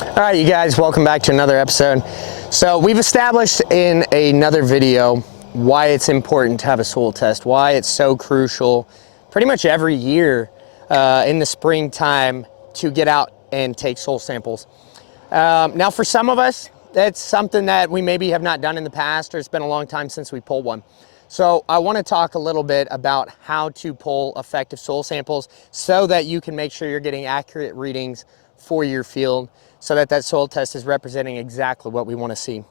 All right, you guys, welcome back to another episode. So we've established in another video why it's important to have a soil test, why it's so crucial pretty much every year in the springtime to get out and take soil samples. Now for some of us, that's something that we maybe have not done in the past, or it's been a long time since we pulled one. So I want to talk a little bit about how to pull effective soil samples so that you can make sure you're getting accurate readings for your field, so that that soil test is representing exactly what we want to see.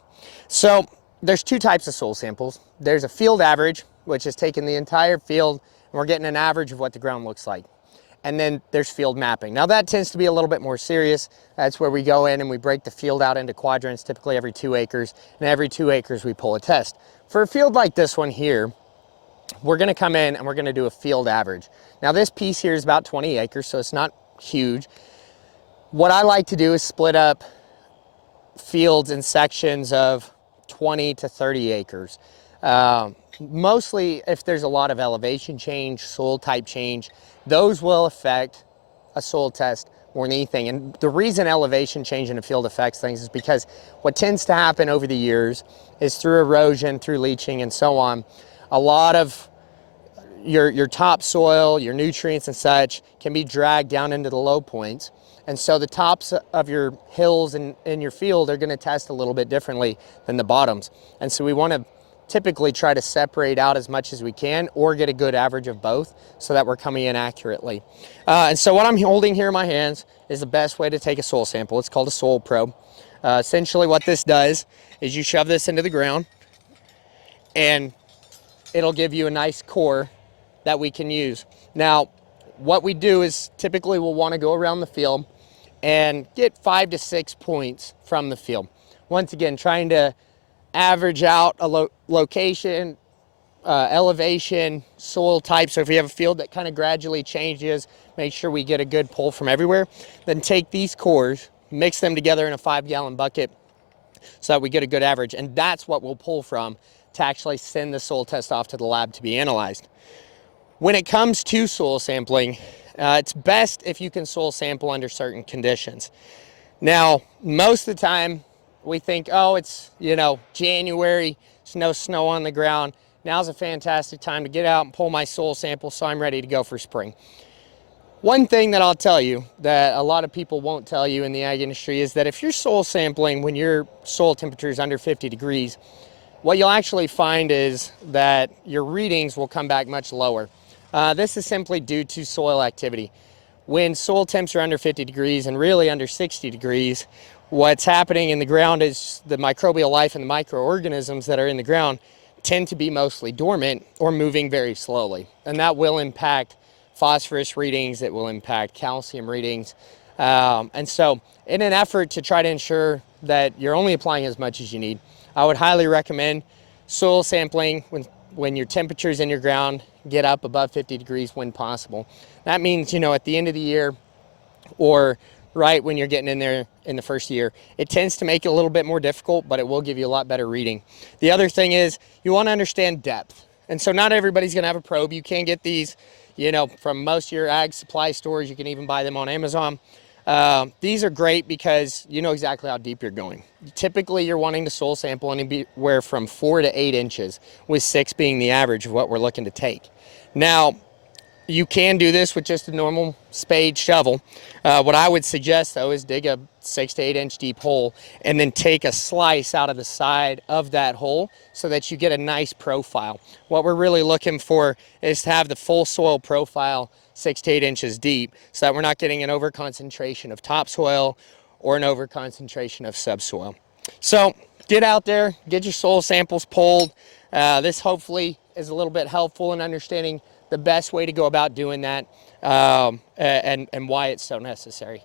So there's two types of soil samples. There's a field average, which is taking the entire field and we're getting an average of what the ground looks like. And then there's field mapping. Now that tends to be a little bit more serious. That's where we go in and we break the field out into quadrants, typically every 2 acres. And every 2 acres we pull a test. For a field like this one here, we're gonna come in and we're gonna do a field average. Now this piece here is about 20 acres, so it's not huge. What I like to do is split up fields in sections of 20 to 30 acres. Mostly if there's a lot of elevation change, soil type change, those will affect a soil test more than anything. And the reason elevation change in a field affects things is because what tends to happen over the years is through erosion, through leaching and so on, a lot of your topsoil, your nutrients and such can be dragged down into the low points. And so the tops of your hills in your field are going to test a little bit differently than the bottoms. And so we want to typically try to separate out as much as we can or get a good average of both so that we're coming in accurately. And so what I'm holding here in my hands is the best way to take a soil sample. It's called a soil probe. Essentially what this does is you shove this into the ground and it'll give you a nice core that we can use. Now, what we do is typically we'll want to go around the field and get 5 to 6 points from the field. Once again, trying to average out a location, elevation, soil type. So if we have a field that kind of gradually changes, make sure we get a good pull from everywhere. Then take these cores, mix them together in a 5-gallon bucket so that we get a good average. And that's what we'll pull from to actually send the soil test off to the lab to be analyzed. When it comes to soil sampling, it's best if you can soil sample under certain conditions. Now, most of the time we think, oh, it's, January, there's no snow on the ground. Now's a fantastic time to get out and pull my soil sample so I'm ready to go for spring. One thing that I'll tell you that a lot of people won't tell you in the ag industry is that if you're soil sampling when your soil temperature is under 50 degrees, what you'll actually find is that your readings will come back much lower. This is simply due to soil activity. When soil temps are under 50 degrees and really under 60 degrees, what's happening in the ground is the microbial life and the microorganisms that are in the ground tend to be mostly dormant or moving very slowly. And that will impact phosphorus readings, it will impact calcium readings. And so in an effort to try to ensure that you're only applying as much as you need, I would highly recommend soil sampling when your temperatures in your ground get up above 50 degrees when possible. That means, at the end of the year or right when you're getting in there in the first year, it tends to make it a little bit more difficult, but it will give you a lot better reading. The other thing is you want to understand depth. And so not everybody's going to have a probe. You can get these, from most of your ag supply stores. You can even buy them on Amazon. These are great because you know exactly how deep you're going. Typically, you're wanting to soil sample anywhere from 4 to 8 inches, with 6 being the average of what we're looking to take. Now, you can do this with just a normal spade shovel. What I would suggest, though, is dig a 6 to 8 inch deep hole and then take a slice out of the side of that hole so that you get a nice profile. What we're really looking for is to have the full soil profile 6 to 8 inches deep so that we're not getting an overconcentration of topsoil or an overconcentration of subsoil. So get out there, get your soil samples pulled. This hopefully is a little bit helpful in understanding the best way to go about doing that and why it's so necessary.